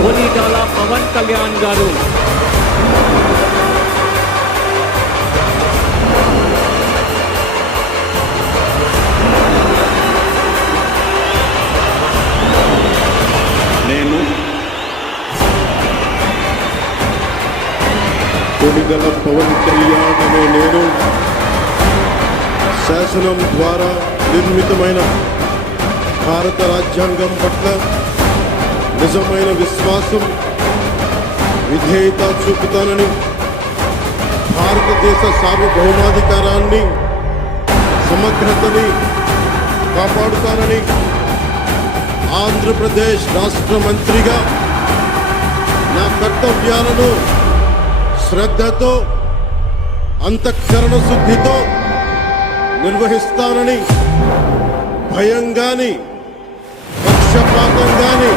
కొనిదల పవన్ కళ్యాణ్ గారు. నేను కొనిదల పవన్ కళ్యాణ్ అనే నేను శాసనం ద్వారా నిర్మితమైన భారత రాజ్యాంగం పట్ల నిజమైన విశ్వాసం, విధేయత చూపుతానని, భారతదేశ సార్వభౌమాధికారాన్ని, సమగ్రతని కాపాడుతానని ఆంధ్రప్రదేశ్ రాష్ట్ర మంత్రిగా నా కర్తవ్యాలను శ్రద్ధతో, అంతఃకరణ శుద్ధితో నిర్వహిస్తానని, భయం గాని, పక్షపాతం గాని